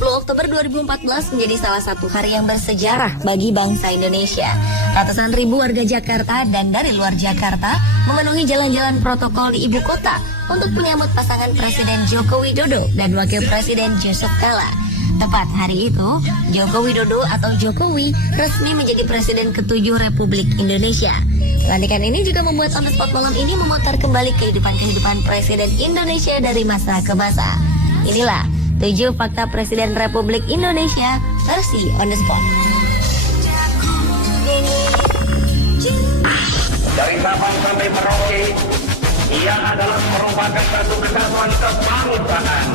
20 Oktober 2014 menjadi salah satu hari yang bersejarah bagi bangsa Indonesia. Ratusan ribu warga Jakarta dan dari luar Jakarta memenuhi jalan-jalan protokol di ibu kota untuk menyambut pasangan Presiden Joko Widodo dan Wakil Presiden Yusuf Kala. Tepat hari itu, Joko Widodo atau Jokowi resmi menjadi Presiden ke-7 Republik Indonesia. Pelantikan ini juga membuat On The Spot malam ini memutar kembali kehidupan Presiden Indonesia dari masa ke masa. Inilah 7 fakta Presiden Republik Indonesia versi On The Spot. Dari Sabang sampai Merauke, ia adalah merupakan satu kesatuan kebangsaan.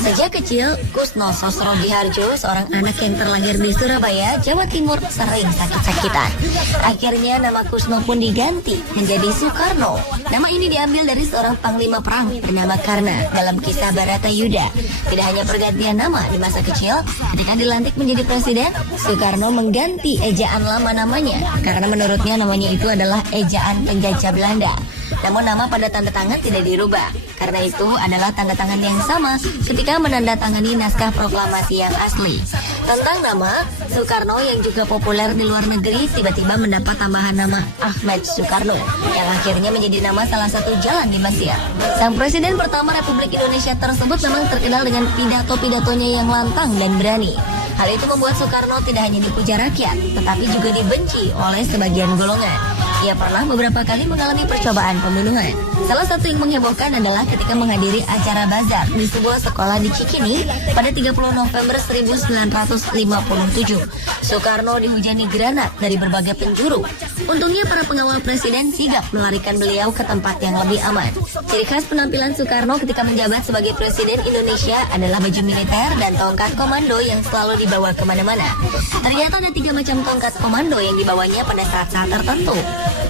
Sejak kecil, Kusno Sosrogiharjo, seorang anak yang terlahir di Surabaya, Jawa Timur, sering sakit-sakitan. Akhirnya nama Kusno pun diganti menjadi Soekarno. Nama ini diambil dari seorang panglima perang bernama Karna dalam kisah Baratayuda. Tidak hanya pergantian nama di masa kecil, ketika dilantik menjadi presiden, Soekarno mengganti ejaan lama namanya karena menurutnya namanya itu adalah ejaan penjajah Belanda. Namun nama pada tanda tangan tidak dirubah, karena itu adalah tanda tangan yang sama ketika menandatangani naskah proklamasi yang asli. Tentang nama, Soekarno yang juga populer di luar negeri tiba-tiba mendapat tambahan nama Ahmad Soekarno, yang akhirnya menjadi nama salah satu jalan di Mesir. Sang presiden pertama Republik Indonesia tersebut memang terkenal dengan pidato-pidatonya yang lantang dan berani. Hal itu membuat Soekarno tidak hanya dipuja rakyat, tetapi juga dibenci oleh sebagian golongan. Ia pernah beberapa kali mengalami percobaan pembunuhan. Salah satu yang menghebohkan adalah ketika menghadiri acara bazar di sebuah sekolah di Cikini pada 30 November 1957. Soekarno dihujani granat dari berbagai penjuru. Untungnya para pengawal presiden sigap melarikan beliau ke tempat yang lebih aman. Ciri khas penampilan Soekarno ketika menjabat sebagai presiden Indonesia adalah baju militer dan tongkat komando yang selalu dibawa kemana-mana. Ternyata ada 3 macam tongkat komando yang dibawanya pada saat-saat tertentu.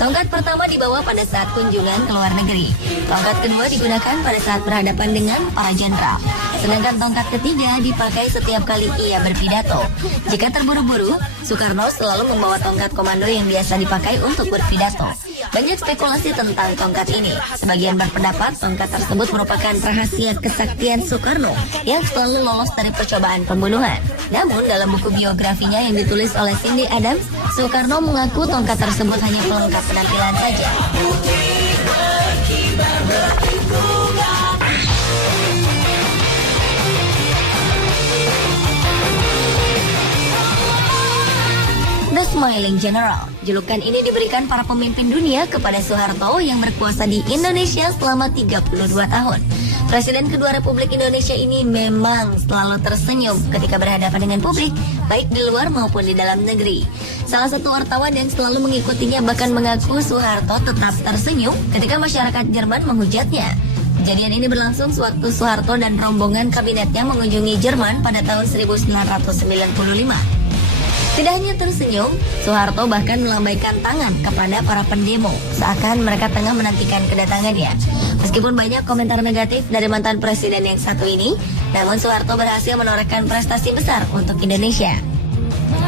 Tongkat pertama dibawa pada saat kunjungan ke luar negeri. Tongkat kedua digunakan pada saat berhadapan dengan para jenderal. Sedangkan tongkat ketiga dipakai setiap kali ia berpidato. Jika terburu-buru, Soekarno selalu membawa tongkat komando yang biasa dipakai untuk berpidato. Banyak spekulasi tentang tongkat ini. Sebagian berpendapat tongkat tersebut merupakan rahasia kesaktian Soekarno yang selalu lolos dari percobaan pembunuhan. Namun dalam buku biografinya yang ditulis oleh Cindy Adams, Soekarno mengaku tongkat tersebut hanya pelengkap penampilan saja. The Smiling General. Julukan ini diberikan para pemimpin dunia kepada Soeharto yang berkuasa di Indonesia selama 32 tahun. Presiden kedua Republik Indonesia ini memang selalu tersenyum ketika berhadapan dengan publik, baik di luar maupun di dalam negeri. Salah satu wartawan yang selalu mengikutinya bahkan mengaku Soeharto tetap tersenyum ketika masyarakat Jerman menghujatnya. Kejadian ini berlangsung sewaktu Soeharto dan rombongan kabinetnya mengunjungi Jerman pada tahun 1995. Tidak hanya tersenyum, Soeharto bahkan melambaikan tangan kepada para pendemo, seakan mereka tengah menantikan kedatangannya. Meskipun banyak komentar negatif dari mantan presiden yang satu ini, namun Soeharto berhasil menorehkan prestasi besar untuk Indonesia.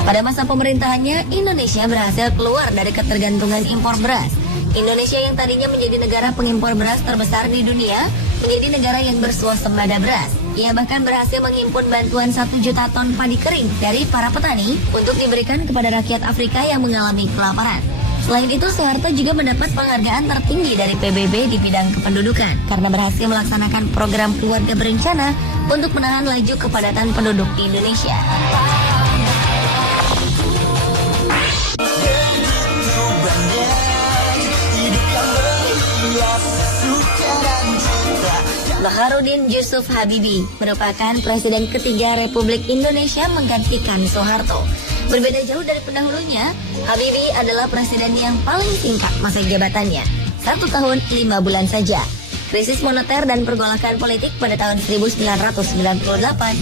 Pada masa pemerintahannya, Indonesia berhasil keluar dari ketergantungan impor beras. Indonesia yang tadinya menjadi negara pengimpor beras terbesar di dunia, menjadi negara yang bersuasembada beras. Ia bahkan berhasil menghimpun bantuan 1 juta ton padi kering dari para petani untuk diberikan kepada rakyat Afrika yang mengalami kelaparan. Selain itu, Soeharto juga mendapat penghargaan tertinggi dari PBB di bidang kependudukan karena berhasil melaksanakan program keluarga berencana untuk menahan laju kepadatan penduduk di Indonesia. Baharudin Yusuf Habibie merupakan presiden ketiga Republik Indonesia menggantikan Soeharto. Berbeda jauh dari pendahulunya, Habibie adalah presiden yang paling singkat masa jabatannya, 1 tahun 5 bulan saja. Krisis moneter dan pergolakan politik pada tahun 1998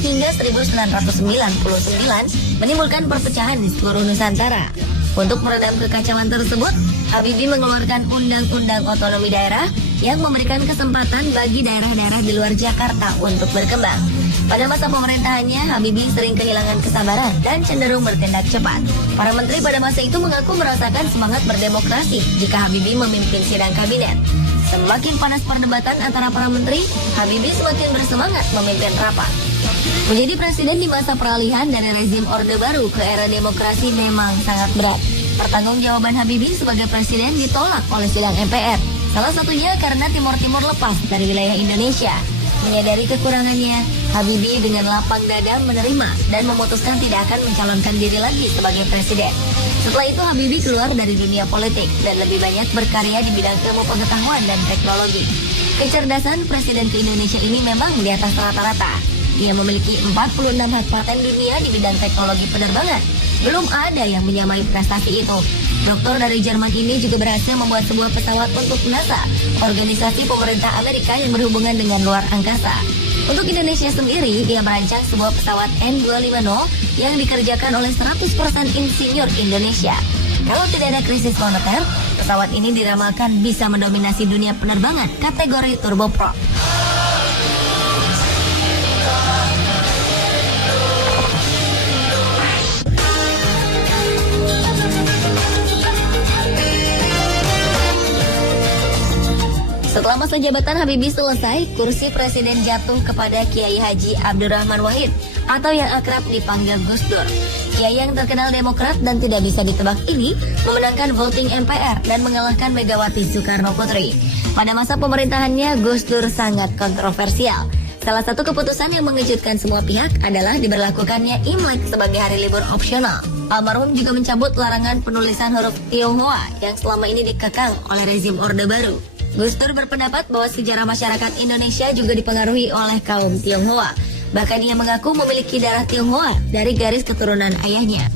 hingga 1999 menimbulkan perpecahan di seluruh Nusantara. Untuk meredam kekacauan tersebut, Habibie mengeluarkan Undang-Undang Otonomi Daerah yang memberikan kesempatan bagi daerah-daerah di luar Jakarta untuk berkembang. Pada masa pemerintahannya, Habibie sering kehilangan kesabaran dan cenderung bertindak cepat. Para menteri pada masa itu mengaku merasakan semangat berdemokrasi jika Habibie memimpin sidang kabinet. Semakin panas perdebatan antara para menteri, Habibie semakin bersemangat memimpin rapat. Menjadi presiden di masa peralihan dari rezim Orde Baru ke era demokrasi memang sangat berat. Pertanggungjawaban Habibie sebagai presiden ditolak oleh sidang MPR. Salah satunya karena Timor Timur lepas dari wilayah Indonesia. Menyadari kekurangannya, Habibie dengan lapang dada menerima dan memutuskan tidak akan mencalonkan diri lagi sebagai presiden. Setelah itu Habibie keluar dari dunia politik dan lebih banyak berkarya di bidang ilmu pengetahuan dan teknologi. Kecerdasan presiden ke Indonesia ini memang di atas rata-rata. Ia memiliki 46 hak paten dunia di bidang teknologi penerbangan. Belum ada yang menyamai prestasi itu. Doktor dari Jerman ini juga berhasil membuat sebuah pesawat untuk NASA, organisasi pemerintah Amerika yang berhubungan dengan luar angkasa. Untuk Indonesia sendiri, ia merancang sebuah pesawat N250 yang dikerjakan oleh 100% insinyur Indonesia. Kalau tidak ada krisis moneter, pesawat ini diramalkan bisa mendominasi dunia penerbangan kategori turboprop. Setelah masa jabatan Habibie selesai, kursi presiden jatuh kepada Kiai Haji Abdurrahman Wahid atau yang akrab dipanggil Gus Dur. Kiai yang terkenal Demokrat dan tidak bisa ditebak ini memenangkan voting MPR dan mengalahkan Megawati Soekarno Putri. Pada masa pemerintahannya, Gus Dur sangat kontroversial. Salah satu keputusan yang mengejutkan semua pihak adalah diberlakukannya Imlek sebagai hari libur opsional. Almarhum juga mencabut larangan penulisan huruf Tionghoa yang selama ini dikekang oleh rezim Orde Baru. Gus Dur berpendapat bahwa sejarah masyarakat Indonesia juga dipengaruhi oleh kaum Tionghoa. Bahkan ia mengaku memiliki darah Tionghoa dari garis keturunan ayahnya.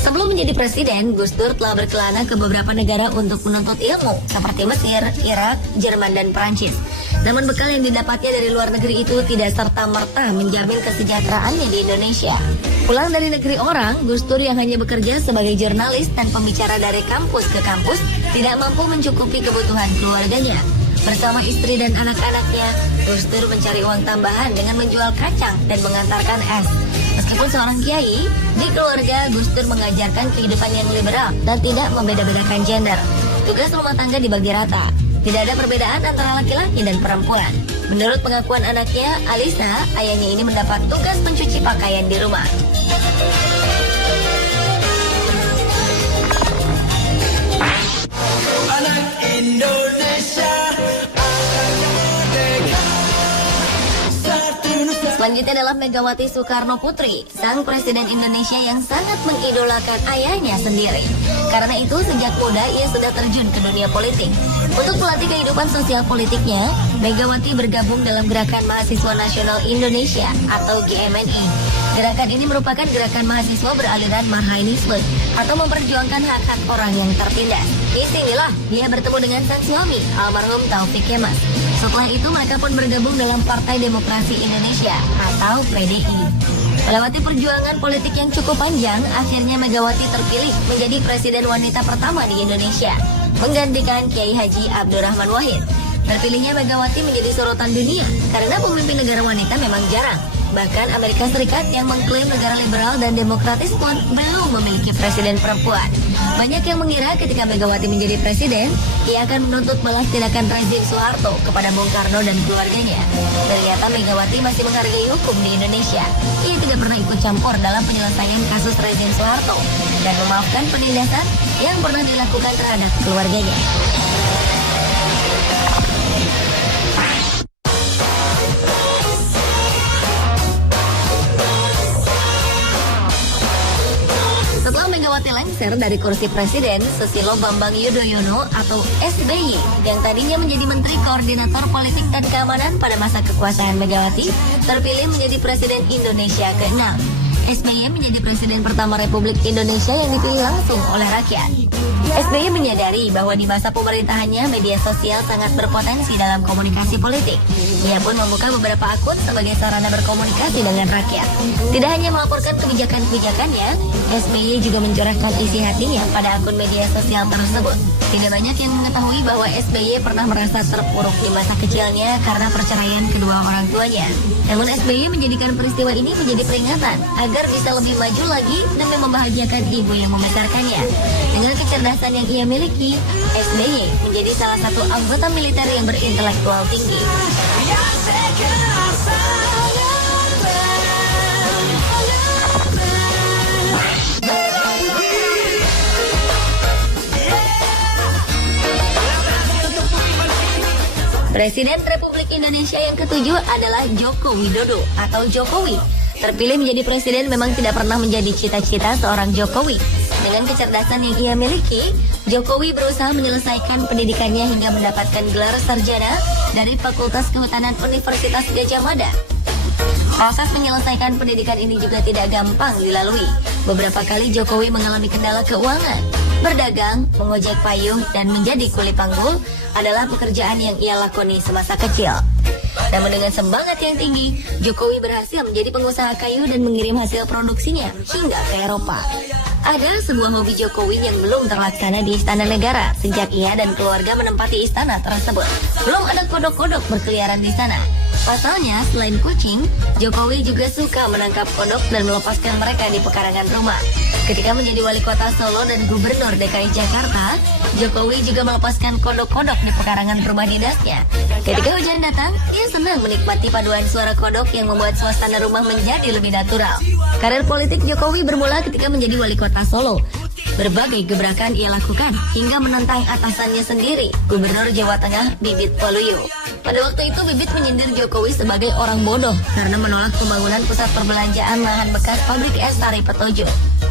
Sebelum menjadi presiden, Gus Dur telah berkelana ke beberapa negara untuk menuntut ilmu, seperti Mesir, Irak, Jerman, dan Perancis. Namun bekal yang didapatnya dari luar negeri itu tidak serta-merta menjamin kesejahteraannya di Indonesia. Pulang dari negeri orang, Gus Dur yang hanya bekerja sebagai jurnalis dan pembicara dari kampus ke kampus tidak mampu mencukupi kebutuhan keluarganya. Bersama istri dan anak-anaknya, Gus Dur mencari uang tambahan dengan menjual kacang dan mengantarkan es. Meskipun seorang kiai, di keluarga Gus Dur mengajarkan kehidupan yang liberal dan tidak membeda-bedakan gender. Tugas rumah tangga dibagi rata. Tidak ada perbedaan antara laki-laki dan perempuan. Menurut pengakuan anaknya, Alisa, ayahnya ini mendapat tugas mencuci pakaian di rumah. Anak Indonesia. Selanjutnya adalah Megawati Soekarno Putri, sang presiden Indonesia yang sangat mengidolakan ayahnya sendiri. Karena itu, sejak muda ia sudah terjun ke dunia politik. Untuk melatih kehidupan sosial politiknya, Megawati bergabung dalam Gerakan Mahasiswa Nasional Indonesia atau GMNI. Gerakan ini merupakan gerakan mahasiswa beraliran Marhainisme atau memperjuangkan hak-hak orang yang tertindas. Disinilah dia bertemu dengan sang suami, almarhum Taufik Kemas. Setelah itu mereka pun bergabung dalam Partai Demokrasi Indonesia atau PDI. Melewati perjuangan politik yang cukup panjang, akhirnya Megawati terpilih menjadi presiden wanita pertama di Indonesia, menggantikan Kiai Haji Abdurrahman Wahid. Terpilihnya Megawati menjadi sorotan dunia karena pemimpin negara wanita memang jarang. Bahkan Amerika Serikat yang mengklaim negara liberal dan demokratis pun belum memiliki presiden perempuan. Banyak yang mengira ketika Megawati menjadi presiden, ia akan menuntut balas tindakan rezim Soeharto kepada Bung Karno dan keluarganya. Ternyata Megawati masih menghargai hukum di Indonesia. Ia tidak pernah ikut campur dalam penyelesaian kasus rezim Soeharto dan memaafkan penindasan yang pernah dilakukan terhadap keluarganya. Setelah Megawati lengser dari kursi presiden, Susilo Bambang Yudhoyono atau SBY yang tadinya menjadi Menteri Koordinator Politik dan Keamanan pada masa kekuasaan Megawati, terpilih menjadi Presiden Indonesia ke-6. SBY menjadi presiden pertama Republik Indonesia yang dipilih langsung oleh rakyat. SBY menyadari bahwa di masa pemerintahannya media sosial sangat berpotensi dalam komunikasi politik. Ia pun membuka beberapa akun sebagai sarana berkomunikasi dengan rakyat. Tidak hanya melaporkan kebijakan-kebijakannya, SBY juga mencurahkan isi hatinya pada akun media sosial tersebut. Tidak banyak yang mengetahui bahwa SBY pernah merasa terpuruk di masa kecilnya karena perceraian kedua orang tuanya. Namun SBY menjadikan peristiwa ini menjadi peringatan agar bisa lebih maju lagi demi membahagiakan ibu yang membesarkannya. Dengan kecerdasan yang ia miliki, SBY menjadi salah satu anggota militer yang berintelektual tinggi. Presiden Republik Indonesia yang ketujuh adalah Joko Widodo atau Jokowi. Terpilih menjadi presiden memang tidak pernah menjadi cita-cita seorang Jokowi. Dengan kecerdasan yang ia miliki, Jokowi berusaha menyelesaikan pendidikannya hingga mendapatkan gelar sarjana dari Fakultas Kehutanan Universitas Gadjah Mada. Proses menyelesaikan pendidikan ini juga tidak gampang dilalui. Beberapa kali Jokowi mengalami kendala keuangan. Berdagang, mengojek payung, dan menjadi kuli panggul adalah pekerjaan yang ia lakoni semasa kecil. Namun dengan semangat yang tinggi, Jokowi berhasil menjadi pengusaha kayu dan mengirim hasil produksinya hingga ke Eropa. Ada sebuah hobi Jokowi yang belum terlaksana di Istana Negara sejak ia dan keluarga menempati istana tersebut. Belum ada kodok-kodok berkeliaran di sana. Pasalnya, selain kucing, Jokowi juga suka menangkap kodok dan melepaskan mereka di pekarangan rumah. Ketika menjadi wali kota Solo dan gubernur DKI Jakarta, Jokowi juga melepaskan kodok-kodok di pekarangan rumah dinasnya. Ketika hujan datang, ia senang menikmati paduan suara kodok yang membuat suasana rumah menjadi lebih natural. Karir politik Jokowi bermula ketika menjadi wali kota Solo. Berbagai gebrakan ia lakukan hingga menentang atasannya sendiri, Gubernur Jawa Tengah Bibit Waluyo. Pada waktu itu Bibit menyindir Jokowi sebagai orang bodoh karena menolak pembangunan pusat perbelanjaan lahan bekas pabrik es Sari Petojo.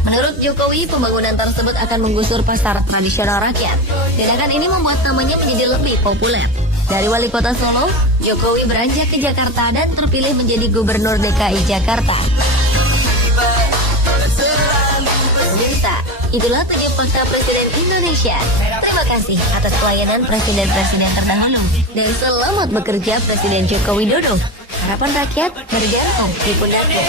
Menurut Jokowi, pembangunan tersebut akan menggusur pasar tradisional rakyat. Tindakan ini membuat namanya menjadi lebih populer. Dari wali kota Solo, Jokowi beranjak ke Jakarta dan terpilih menjadi Gubernur DKI Jakarta. Pemirsa, itulah 7 fakta Presiden Indonesia. Terima kasih atas pelayanan presiden-presiden terdahulu. Dan selamat bekerja Presiden Joko Widodo. Harapan rakyat bergantung di pundaknya.